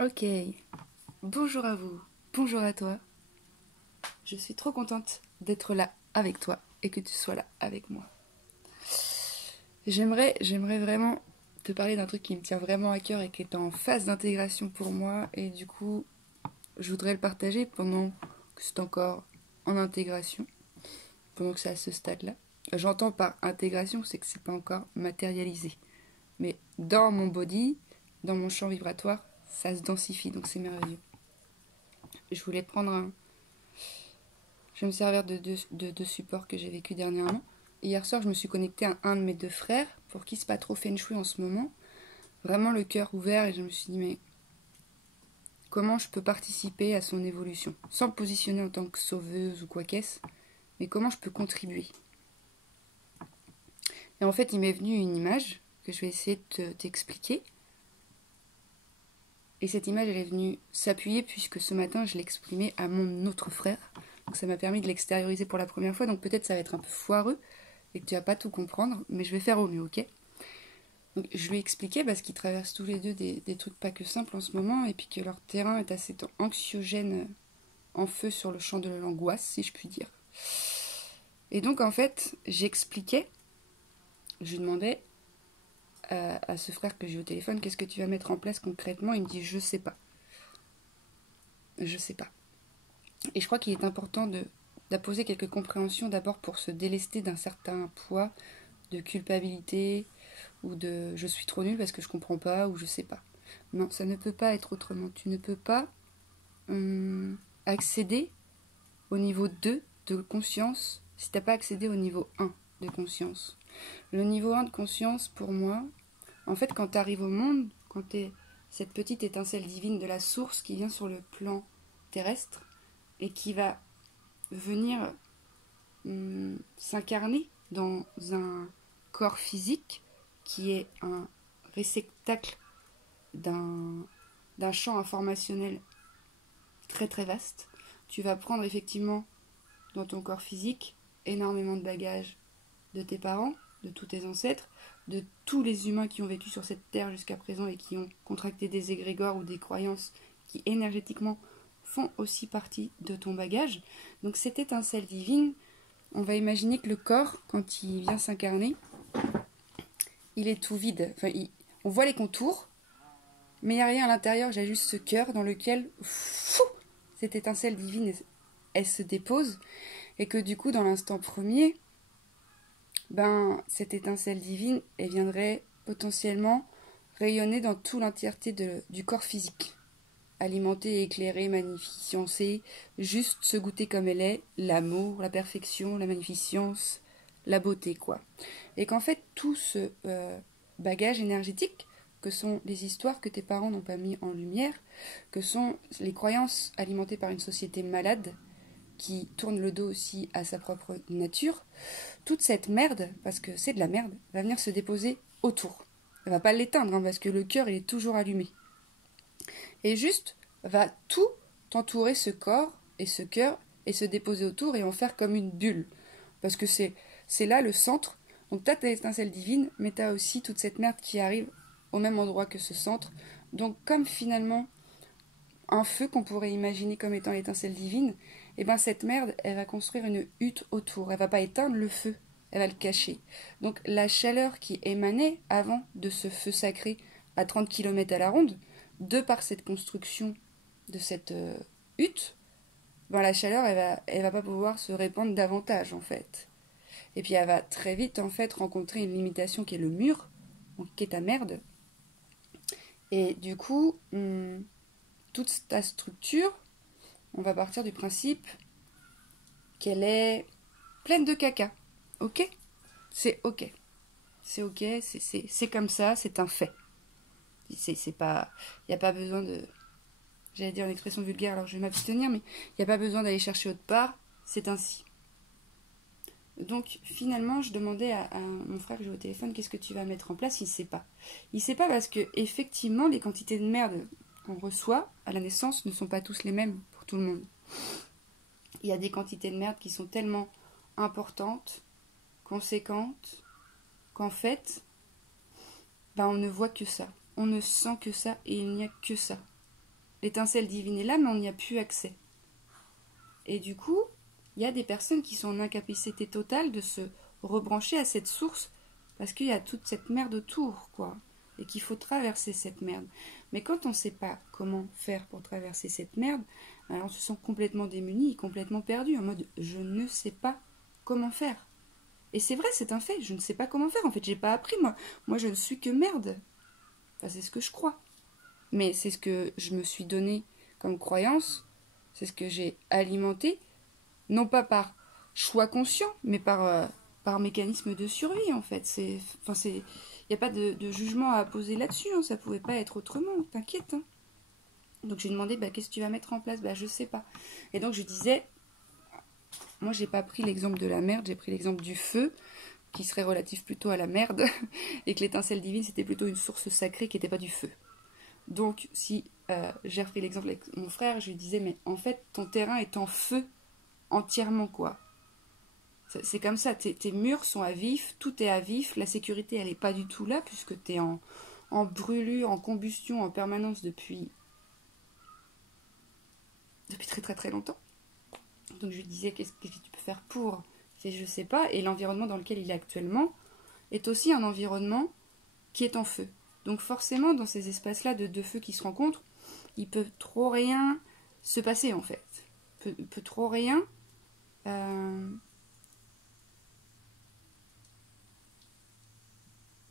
Ok, bonjour à vous, bonjour à toi. Je suis trop contente d'être là avec toi et que tu sois là avec moi. J'aimerais vraiment te parler d'un truc qui me tient vraiment à cœur et qui est en phase d'intégration pour moi. Et du coup, je voudrais le partager pendant que c'est encore en intégration, pendant que c'est à ce stade-là. J'entends par intégration, c'est que c'est pas encore matérialisé. Mais dans mon body, dans mon champ vibratoire, ça se densifie, donc c'est merveilleux. Je voulais prendre un, Je vais me servir de deux supports que j'ai vécu dernièrement. Hier soir, je me suis connectée à un de mes deux frères, pour qui c'est pas trop feng shui en ce moment. Vraiment le cœur ouvert, et je me suis dit, mais comment je peux participer à son évolution? Sans me positionner en tant que sauveuse ou quoi qu'est-ce, mais comment je peux contribuer? Et en fait, il m'est venu une image que je vais essayer de t'expliquer. Et cette image, elle est venue s'appuyer puisque ce matin, je l'exprimais à mon autre frère. Donc ça m'a permis de l'extérioriser pour la première fois. Donc peut-être ça va être un peu foireux et que tu vas pas tout comprendre, mais je vais faire au mieux, ok? Donc je lui ai expliqué parce qu'ils traversent tous les deux des trucs pas que simples en ce moment et puis que leur terrain est assez anxiogène, en feu sur le champ de l'angoisse, si je puis dire. Et donc en fait, j'expliquais, je lui demandais à ce frère que j'ai au téléphone, qu'est-ce que tu vas mettre en place concrètement? Il me dit, je sais pas. Je sais pas. Et je crois qu'il est important d'apposer quelques compréhensions d'abord pour se délester d'un certain poids de culpabilité ou de je suis trop nulle parce que je comprends pas ou je sais pas. Non, ça ne peut pas être autrement. Tu ne peux pas accéder au niveau 2 de conscience si t'as pas accédé au niveau 1 de conscience. Le niveau 1 de conscience, pour moi, en fait, quand tu arrives au monde, quand tu es cette petite étincelle divine de la source qui vient sur le plan terrestre et qui va venir s'incarner dans un corps physique qui est un réceptacle d'un champ informationnel très très vaste. Tu vas prendre effectivement dans ton corps physique énormément de bagages de tes parents, de tous tes ancêtres, de tous les humains qui ont vécu sur cette terre jusqu'à présent et qui ont contracté des égrégores ou des croyances qui énergétiquement font aussi partie de ton bagage. Donc cette étincelle divine, on va imaginer que le corps, quand il vient s'incarner, il est tout vide. Enfin, on voit les contours, mais il n'y a rien à l'intérieur. J'ai juste ce cœur dans lequel cette étincelle divine, elle se dépose. Et que du coup, dans l'instant premier, cette étincelle divine, elle viendrait potentiellement rayonner dans toute l'entièreté du corps physique. Alimentée, éclairée, magnificencée, juste se goûter comme elle est, l'amour, la perfection, la magnificence, la beauté, quoi. Et qu'en fait, tout ce bagage énergétique, que sont les histoires que tes parents n'ont pas mis en lumière, que sont les croyances alimentées par une société malade, qui tourne le dos aussi à sa propre nature, toute cette merde, parce que c'est de la merde, va venir se déposer autour. Elle va pas l'éteindre, parce que le cœur, il est toujours allumé. Et juste, va tout entourer ce corps et ce cœur et se déposer autour et en faire comme une bulle. Parce que c'est là le centre. Donc t'as ta étincelle divine, mais t'as aussi toute cette merde qui arrive au même endroit que ce centre. Donc comme finalement un feu qu'on pourrait imaginer comme étant l'étincelle divine, et cette merde, elle va construire une hutte autour. Elle va pas éteindre le feu, elle va le cacher. Donc la chaleur qui émanait avant de ce feu sacré à 30 km à la ronde, de par cette construction de cette hutte, la chaleur, elle va pas pouvoir se répandre davantage, en fait. Et puis elle va très vite, en fait, rencontrer une limitation qui est le mur, qui est ta merde. Et du coup, toute ta structure, on va partir du principe qu'elle est pleine de caca. Ok? C'est ok. C'est ok, c'est comme ça, c'est un fait. C'est pas... Il n'y a pas besoin de... J'allais dire une expression vulgaire, alors je vais m'abstenir, mais il n'y a pas besoin d'aller chercher autre part, c'est ainsi. Donc finalement, je demandais à mon frère que j'ai au téléphone, qu'est-ce que tu vas mettre en place? Il ne sait pas. Il ne sait pas parce que effectivement, les quantités de merde qu'on reçoit à la naissance ne sont pas tous les mêmes pour tout le monde. Il y a des quantités de merde qui sont tellement importantes, conséquentes, qu'en fait, on ne voit que ça. On ne sent que ça et il n'y a que ça. l'étincelle divine est là, mais on n'y a plus accès. Et du coup, il y a des personnes qui sont en incapacité totale de se rebrancher à cette source parce qu'il y a toute cette merde autour, quoi. Et qu'il faut traverser cette merde. Mais quand on ne sait pas comment faire pour traverser cette merde, alors on se sent complètement démuni, complètement perdu, en mode je ne sais pas comment faire. Et c'est vrai, c'est un fait, je ne sais pas comment faire. En fait, j'ai pas appris, moi. Moi, je ne suis que merde. Enfin, c'est ce que je crois. Mais c'est ce que je me suis donné comme croyance, c'est ce que j'ai alimenté, non pas par choix conscient, mais par mécanisme de survie, en fait. Il n'y a pas de jugement à poser là-dessus, hein. Ça pouvait pas être autrement, t'inquiète. Hein. Donc je lui ai demandé, qu'est-ce que tu vas mettre en place? Je sais pas. Et donc je disais, moi j'ai pas pris l'exemple de la merde, j'ai pris l'exemple du feu, qui serait relatif plutôt à la merde, et que l'étincelle divine c'était plutôt une source sacrée qui n'était pas du feu. Donc si j'ai repris l'exemple avec mon frère, je lui disais, mais en fait ton terrain est en feu entièrement, quoi. C'est comme ça, tes murs sont à vif, tout est à vif, la sécurité elle est pas du tout là, puisque tu es en brûlure, en combustion en permanence depuis très très très longtemps. Donc je lui disais, qu'est-ce que tu peux faire pour? Je sais pas, et l'environnement dans lequel il est actuellement est aussi un environnement qui est en feu. Donc forcément, dans ces espaces-là de deux feux qui se rencontrent, il peut trop rien se passer, en fait. Peut trop rien...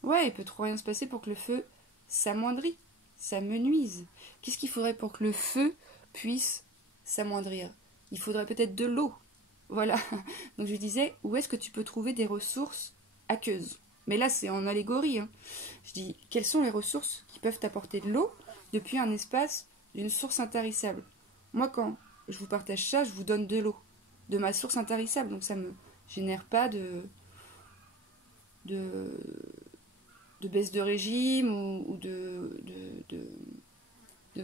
Ouais, il peut trop rien se passer pour que le feu s'amoindrit, s'amenuise. Qu'est-ce qu'il faudrait pour que le feu puisse s'amoindrir? Il faudrait peut-être de l'eau. Voilà. Donc je disais, où est-ce que tu peux trouver des ressources aqueuses? Mais là, c'est en allégorie. Hein. Je dis, quelles sont les ressources qui peuvent t'apporter de l'eau depuis un espace d'une source intarissable? Moi, quand je vous partage ça, je vous donne de l'eau, de ma source intarissable. Donc ça ne me génère pas de baisse de régime ou de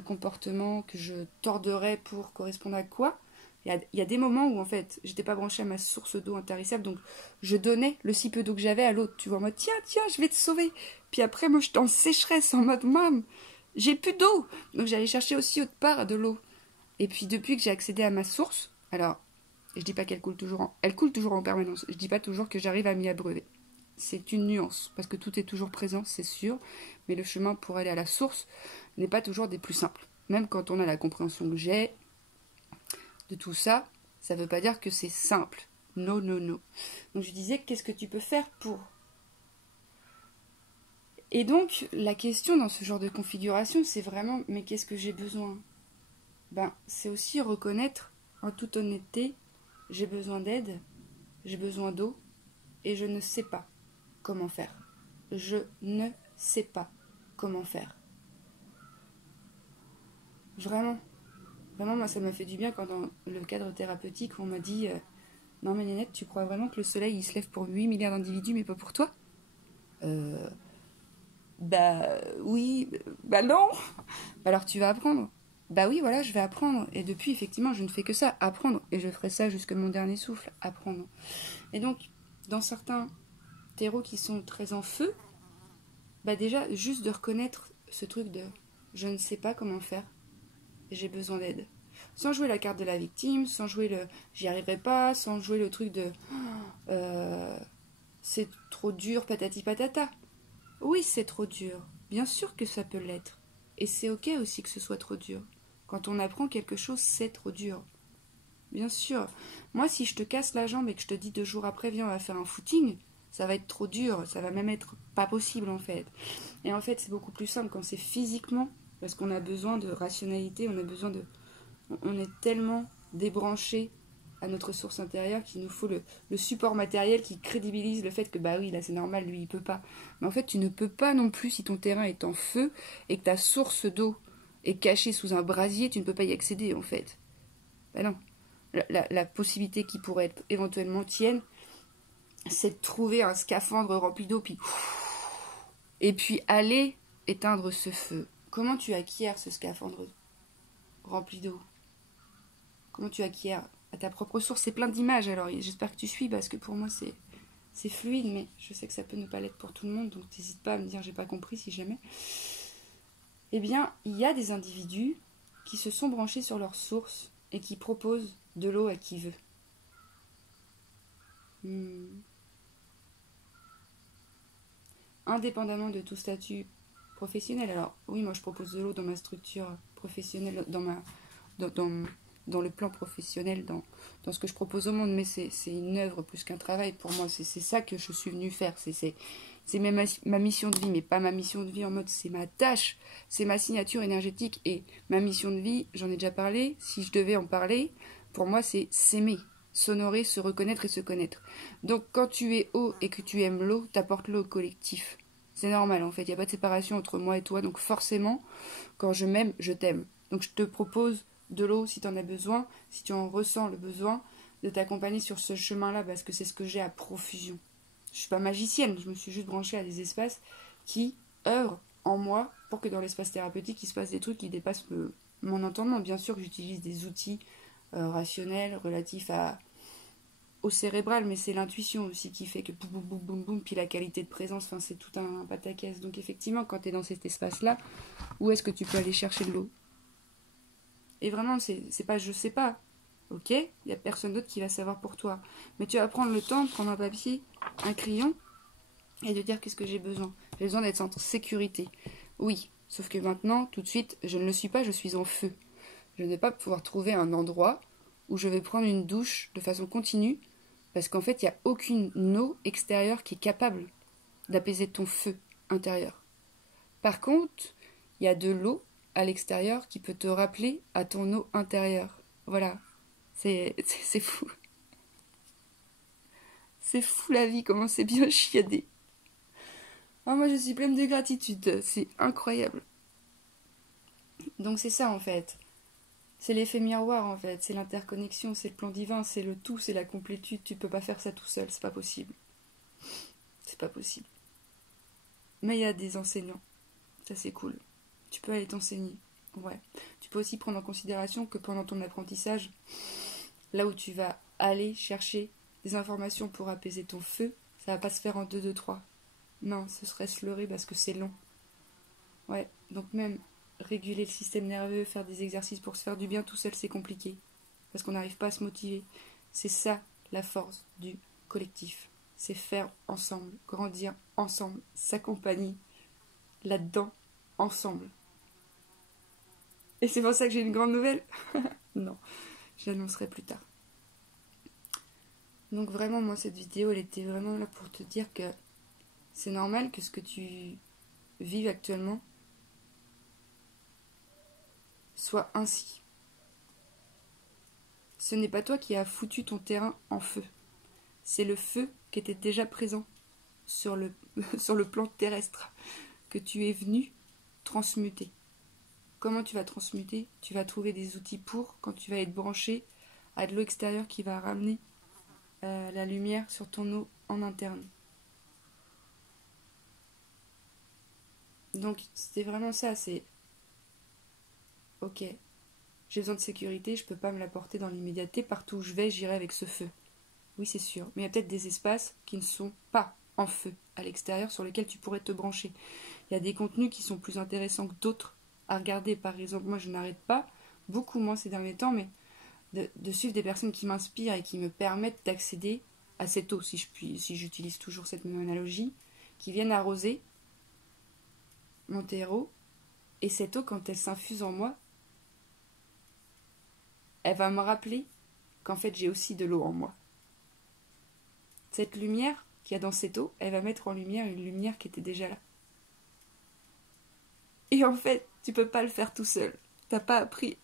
comportement que je torderais pour correspondre à quoi. Il y a des moments où en fait j'étais pas branchée à ma source d'eau intarissable, donc je donnais le si peu d'eau que j'avais à l'autre, tu vois, en mode tiens, je vais te sauver. Puis après moi j'étais en sécheresse, en mode mam, j'ai plus d'eau. Donc j'allais chercher aussi autre part de l'eau. Et puis depuis que j'ai accédé à ma source, alors je dis pas qu'elle coule toujours elle coule toujours en permanence, je dis pas toujours que j'arrive à m'y abreuver. C'est une nuance, parce que tout est toujours présent, c'est sûr, mais le chemin pour aller à la source n'est pas toujours des plus simples. Même quand on a la compréhension que j'ai de tout ça, ça ne veut pas dire que c'est simple. Non, non, non. Donc je disais, qu'est-ce que tu peux faire pour? Et donc, la question dans ce genre de configuration, c'est vraiment, mais qu'est-ce que j'ai besoin? C'est aussi reconnaître, en toute honnêteté, j'ai besoin d'aide, j'ai besoin d'eau, et je ne sais pas comment faire. Je ne sais pas comment faire. Vraiment. Vraiment, moi, ça m'a fait du bien quand dans le cadre thérapeutique, on m'a dit non, mais Nénette, tu crois vraiment que le soleil, il se lève pour 8 milliards d'individus, mais pas pour toi? Oui, non. Alors tu vas apprendre. Oui, voilà, je vais apprendre. Et depuis, effectivement, je ne fais que ça, apprendre. Et je ferai ça jusqu'à mon dernier souffle, apprendre. Et donc, dans certains terreaux qui sont très en feu, déjà, juste de reconnaître ce truc de je ne sais pas comment faire, j'ai besoin d'aide. Sans jouer la carte de la victime, sans jouer le j'y arriverai pas, sans jouer le truc de c'est trop dur, patati patata. Oui, c'est trop dur. Bien sûr que ça peut l'être. Et c'est ok aussi que ce soit trop dur. Quand on apprend quelque chose, c'est trop dur. Bien sûr. Moi, si je te casse la jambe et que je te dis 2 jours après, viens, on va faire un footing, ça va être trop dur. Ça va même être pas possible, en fait. Et en fait, c'est beaucoup plus simple quand c'est physiquement, parce qu'on a besoin de rationalité, on est tellement débranché à notre source intérieure qu'il nous faut le support matériel qui crédibilise le fait que oui, là c'est normal, lui il peut pas. Mais en fait, tu ne peux pas non plus si ton terrain est en feu et que ta source d'eau est cachée sous un brasier, tu ne peux pas y accéder en fait. Non. La possibilité qui pourrait être éventuellement tienne, c'est de trouver un scaphandre rempli d'eau, et puis aller éteindre ce feu. Comment tu acquiers ce scaphandre rempli d'eau? Comment tu acquiers à ta propre source? C'est plein d'images, alors j'espère que tu suis, parce que pour moi c'est fluide, mais je sais que ça peut ne pas l'être pour tout le monde, donc n'hésite pas à me dire j'ai pas compris si jamais. Eh bien, il y a des individus qui se sont branchés sur leur source et qui proposent de l'eau à qui veut. Indépendamment de tout statut professionnel. Alors oui, moi je propose de l'eau dans ma structure professionnelle, dans le plan professionnel, dans ce que je propose au monde, mais c'est une œuvre plus qu'un travail pour moi. C'est ça que je suis venue faire. C'est même ma mission de vie, mais pas ma mission de vie en mode c'est ma tâche, c'est ma signature énergétique. Et ma mission de vie, j'en ai déjà parlé, si je devais en parler, pour moi c'est s'aimer, s'honorer, se reconnaître et se connaître. Donc quand tu es haut et que tu aimes l'eau, t'apportes l'eau au collectif. C'est normal en fait, il n'y a pas de séparation entre moi et toi, donc forcément, quand je m'aime, je t'aime. Donc je te propose de l'eau si tu en as besoin, si tu en ressens le besoin, de t'accompagner sur ce chemin-là, parce que c'est ce que j'ai à profusion. Je suis pas magicienne, je me suis juste branchée à des espaces qui œuvrent en moi pour que dans l'espace thérapeutique, il se passe des trucs qui dépassent mon entendement. Bien sûr que j'utilise des outils rationnels relatifs au cérébral, mais c'est l'intuition aussi qui fait que boum, boum, boum, boum, boum, puis la qualité de présence, enfin, c'est tout un pataquès. Donc effectivement, quand tu es dans cet espace-là, où est-ce que tu peux aller chercher de l'eau? Et vraiment, c'est pas je sais pas, ok? Il n'y a personne d'autre qui va savoir pour toi. Mais tu vas prendre le temps de prendre un papier, un crayon, et de dire qu'est-ce que j'ai besoin. J'ai besoin d'être en sécurité. Oui, sauf que maintenant, tout de suite, je ne le suis pas, je suis en feu. Je ne vais pas pouvoir trouver un endroit où je vais prendre une douche de façon continue, parce qu'en fait, il n'y a aucune eau extérieure qui est capable d'apaiser ton feu intérieur. Par contre, il y a de l'eau à l'extérieur qui peut te rappeler à ton eau intérieure. Voilà. C'est fou. C'est fou la vie, comment c'est bien chiadé. Oh, moi je suis pleine de gratitude, c'est incroyable. Donc c'est ça en fait. C'est l'effet miroir en fait, c'est l'interconnexion, c'est le plan divin, c'est le tout, c'est la complétude. Tu peux pas faire ça tout seul, c'est pas possible. C'est pas possible. Mais il y a des enseignants, ça c'est cool. Tu peux aller t'enseigner, ouais. Tu peux aussi prendre en considération que pendant ton apprentissage, là où tu vas aller chercher des informations pour apaiser ton feu, ça va pas se faire en 2, 2, 3. Non, ce serait se leurrer parce que c'est long. Ouais, donc même réguler le système nerveux, faire des exercices pour se faire du bien tout seul, c'est compliqué. Parce qu'on n'arrive pas à se motiver. C'est ça, la force du collectif. C'est faire ensemble, grandir ensemble, s'accompagner là-dedans, ensemble. Et c'est pour ça que j'ai une grande nouvelle. Non, je l'annoncerai plus tard. Donc vraiment, moi, cette vidéo, elle était vraiment là pour te dire que c'est normal que ce que tu vives actuellement soit ainsi. Ce n'est pas toi qui as foutu ton terrain en feu. C'est le feu qui était déjà présent sur le plan terrestre que tu es venu transmuter. Comment tu vas transmuter? Tu vas trouver des outils pour, quand tu vas être branché à de l'eau extérieure qui va ramener la lumière sur ton eau en interne. Donc c'était vraiment ça, c'est ok, j'ai besoin de sécurité, je peux pas me l'apporter dans l'immédiateté, partout où je vais, j'irai avec ce feu. Oui, c'est sûr, mais il y a peut-être des espaces qui ne sont pas en feu à l'extérieur sur lesquels tu pourrais te brancher. Il y a des contenus qui sont plus intéressants que d'autres à regarder. Par exemple, moi je n'arrête pas, beaucoup moins ces derniers temps, mais de suivre des personnes qui m'inspirent et qui me permettent d'accéder à cette eau, si j'utilise toujours cette même analogie, qui viennent arroser mon terreau, et cette eau, quand elle s'infuse en moi, elle va me rappeler qu'en fait j'ai aussi de l'eau en moi. Cette lumière qu'il y a dans cette eau, elle va mettre en lumière une lumière qui était déjà là. Et en fait, tu peux pas le faire tout seul. T'as pas appris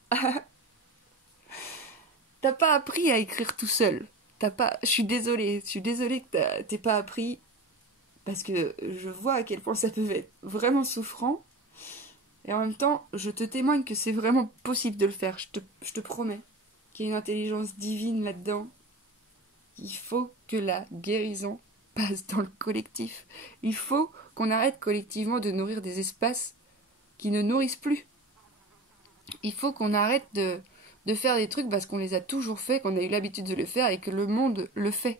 à écrire tout seul. Je suis désolée que t'aies pas appris, parce que je vois à quel point ça peut être vraiment souffrant. Et en même temps, je te témoigne que c'est vraiment possible de le faire. Je te promets qu'il y a une intelligence divine là-dedans. Il faut que la guérison passe dans le collectif. Il faut qu'on arrête collectivement de nourrir des espaces qui ne nourrissent plus. Il faut qu'on arrête de faire des trucs parce qu'on les a toujours fait, qu'on a eu l'habitude de le faire et que le monde le fait.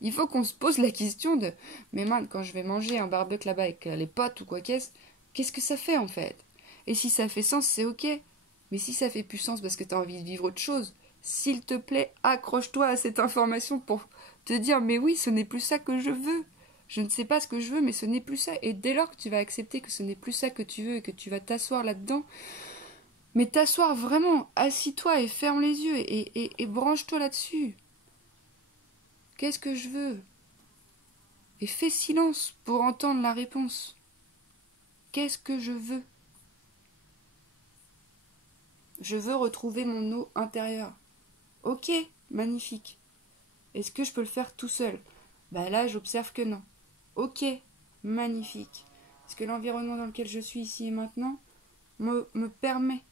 Il faut qu'on se pose la question de « Mais man, quand je vais manger un barbecue là-bas avec les potes ou quoi qu'est-ce que ça fait en fait ?» Et si ça fait sens, c'est ok. Mais si ça fait plus sens parce que tu as envie de vivre autre chose, s'il te plaît, accroche-toi à cette information pour te dire mais oui, ce n'est plus ça que je veux. Je ne sais pas ce que je veux, mais ce n'est plus ça. Et dès lors que tu vas accepter que ce n'est plus ça que tu veux et que tu vas t'asseoir là-dedans, mais t'asseoir vraiment, assis-toi et ferme les yeux et branche-toi là-dessus. Qu'est-ce que je veux? Et fais silence pour entendre la réponse. Qu'est-ce que je veux? Je veux retrouver mon eau intérieure. Ok, magnifique. Est-ce que je peux le faire tout seul? Bah là, j'observe que non. Ok, magnifique. Est-ce que l'environnement dans lequel je suis ici et maintenant me permet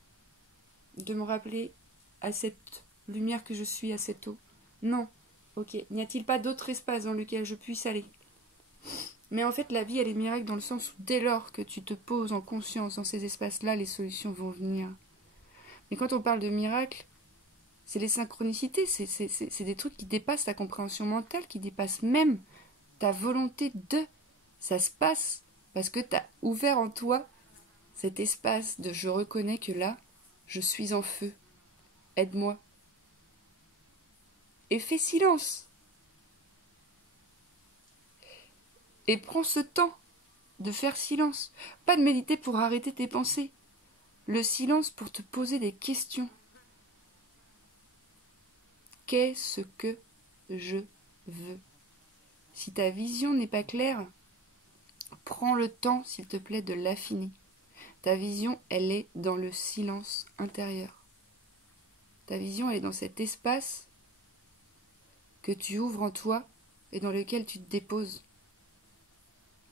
de me rappeler à cette lumière que je suis, à cette eau? Non. Ok, n'y a-t-il pas d'autre espace dans lequel je puisse aller? Mais en fait, la vie, elle est miracle dans le sens où dès lors que tu te poses en conscience dans ces espaces-là, les solutions vont venir. Mais quand on parle de miracle, c'est les synchronicités, c'est des trucs qui dépassent ta compréhension mentale, qui dépassent même ta volonté de. Ça se passe parce que tu as ouvert en toi cet espace de je reconnais que là, je suis en feu. Aide-moi. Et fais silence. Et prends ce temps de faire silence. Pas de méditer pour arrêter tes pensées. Le silence pour te poser des questions. Qu'est-ce que je veux? Si ta vision n'est pas claire, prends le temps, s'il te plaît, de l'affiner. Ta vision, elle est dans le silence intérieur. Ta vision, elle est dans cet espace que tu ouvres en toi et dans lequel tu te déposes.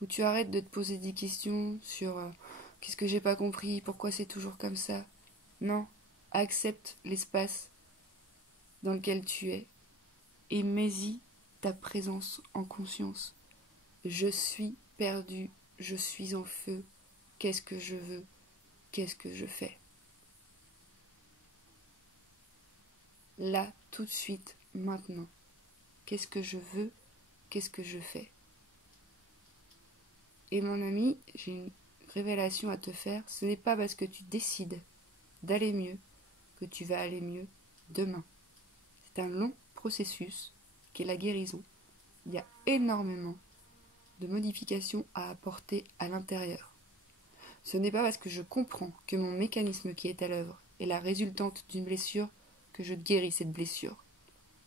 Où tu arrêtes de te poser des questions sur qu'est-ce que j'ai pas compris, pourquoi c'est toujours comme ça. Non, accepte l'espace dans lequel tu es et mets-y ta présence en conscience. Je suis perdu, je suis en feu. Qu'est-ce que je veux? Qu'est-ce que je fais? Là, tout de suite, maintenant. Qu'est-ce que je veux? Qu'est-ce que je fais? Et mon ami, j'ai une révélation à te faire. Ce n'est pas parce que tu décides d'aller mieux que tu vas aller mieux demain. C'est un long processus qui est la guérison. Il y a énormément de modifications à apporter à l'intérieur. Ce n'est pas parce que je comprends que mon mécanisme qui est à l'œuvre est la résultante d'une blessure que je guéris cette blessure.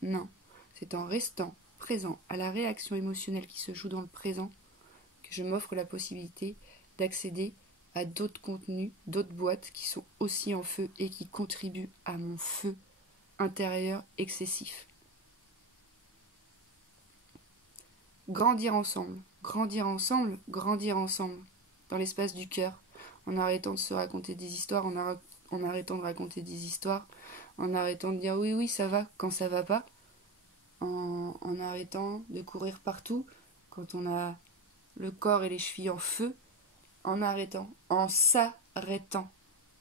Non, c'est en restant présent à la réaction émotionnelle qui se joue dans le présent que je m'offre la possibilité d'accéder à d'autres contenus, d'autres boîtes qui sont aussi en feu et qui contribuent à mon feu intérieur excessif. Grandir ensemble, grandir ensemble, grandir ensemble, dans l'espace du cœur, en arrêtant de se raconter des histoires, en arrêtant de raconter des histoires, en arrêtant de dire oui, oui, ça va quand ça va pas, en arrêtant de courir partout quand on a le corps et les chevilles en feu, en arrêtant, en s'arrêtant.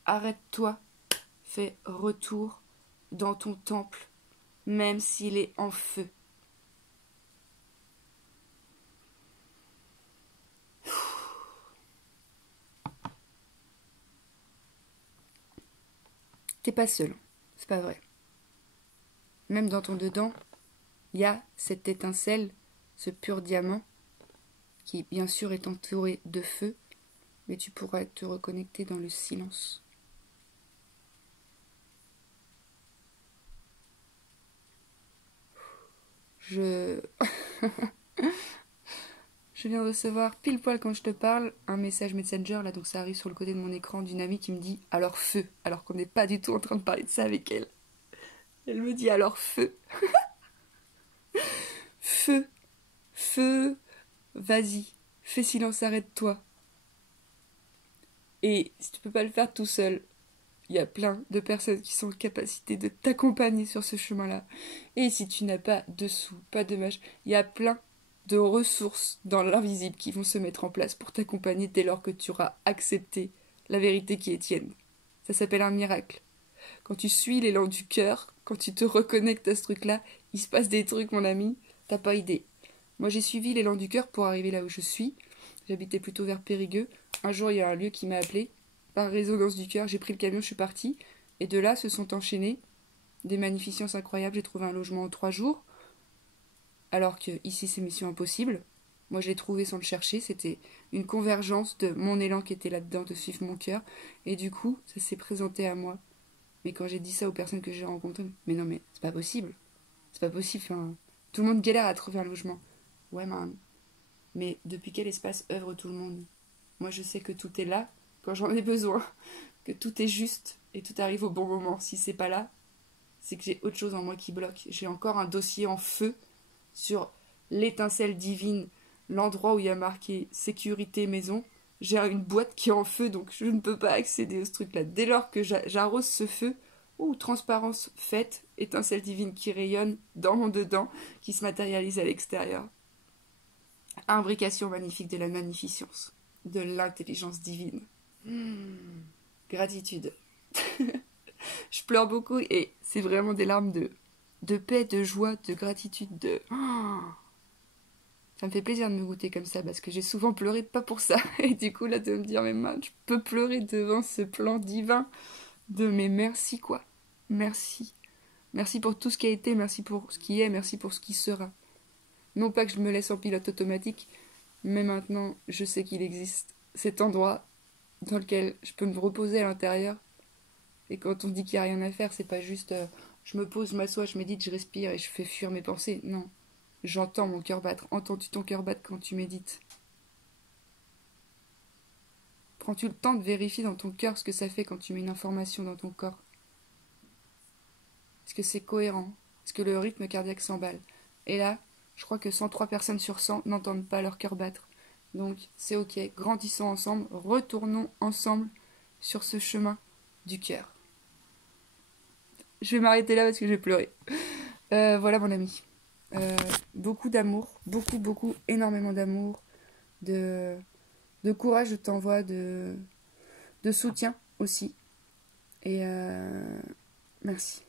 Arrête-toi, fais retour dans ton temple, même s'il est en feu. T'es pas seul, c'est pas vrai. Même dans ton dedans, il y a cette étincelle, ce pur diamant, qui bien sûr est entouré de feu, mais tu pourras te reconnecter dans le silence. Je viens de recevoir, pile poil quand je te parle, un message Messenger, là, donc ça arrive sur le côté de mon écran, d'une amie qui me dit « alors feu », alors qu'on n'est pas du tout en train de parler de ça avec elle. Elle me dit « alors feu ». Feu, feu, vas-y, fais silence, arrête-toi. Et si tu peux pas le faire tout seul, il y a plein de personnes qui sont en capacité de t'accompagner sur ce chemin-là. Et si tu n'as pas de sous, pas de mâche, il y a plein de ressources dans l'invisible qui vont se mettre en place pour t'accompagner dès lors que tu auras accepté la vérité qui est tienne. Ça s'appelle un miracle. Quand tu suis l'élan du cœur, quand tu te reconnectes à ce truc-là, il se passe des trucs, mon ami, t'as pas idée. Moi, j'ai suivi l'élan du cœur pour arriver là où je suis. J'habitais plutôt vers Périgueux. Un jour, il y a un lieu qui m'a appelé. Par résonance du cœur, j'ai pris le camion, je suis partie. Et de là se sont enchaînées des magnificences incroyables. J'ai trouvé un logement en 3 jours, alors que ici c'est mission impossible. Moi je l'ai trouvé sans le chercher, c'était une convergence de mon élan qui était là-dedans, de suivre mon cœur. Et du coup, ça s'est présenté à moi. Mais quand j'ai dit ça aux personnes que j'ai rencontrées, mais non mais c'est pas possible. C'est pas possible, enfin, tout le monde galère à trouver un logement. Ouais man, mais depuis quel espace œuvre tout le monde? Moi je sais que tout est là quand j'en ai besoin, que tout est juste et tout arrive au bon moment. Si c'est pas là, c'est que j'ai autre chose en moi qui bloque. J'ai encore un dossier en feu sur l'étincelle divine, l'endroit où il y a marqué sécurité maison. J'ai une boîte qui est en feu, donc je ne peux pas accéder à ce truc-là. Dès lors que j'arrose ce feu, transparence faite, étincelle divine qui rayonne dans mon dedans, qui se matérialise à l'extérieur. Imbrication magnifique de la magnificence, de l'intelligence divine. Gratitude. Je pleure beaucoup et c'est vraiment des larmes de paix, de joie, de gratitude, de... Ça me fait plaisir de me goûter comme ça parce que j'ai souvent pleuré pas pour ça. Et du coup là de me dire mais man, je peux pleurer devant ce plan divin de mais merci quoi. Merci. Merci pour tout ce qui a été, merci pour ce qui est, merci pour ce qui sera. Non pas que je me laisse en pilote automatique, mais maintenant je sais qu'il existe cet endroit dans lequel je peux me reposer à l'intérieur. Et quand on dit qu'il n'y a rien à faire, c'est pas juste je me pose, je m'assois, je médite, je respire et je fais fuir mes pensées. Non. J'entends mon cœur battre. Entends-tu ton cœur battre quand tu médites? Prends-tu le temps de vérifier dans ton cœur ce que ça fait quand tu mets une information dans ton corps? Est-ce que c'est cohérent? Est-ce que le rythme cardiaque s'emballe? Et là, je crois que 103 personnes sur 100 n'entendent pas leur cœur battre. Donc c'est ok, grandissons ensemble, retournons ensemble sur ce chemin du cœur. Je vais m'arrêter là parce que je vais pleurer. Voilà mon ami. Beaucoup d'amour, beaucoup, énormément d'amour, de courage je t'envoie, de soutien aussi. Et merci.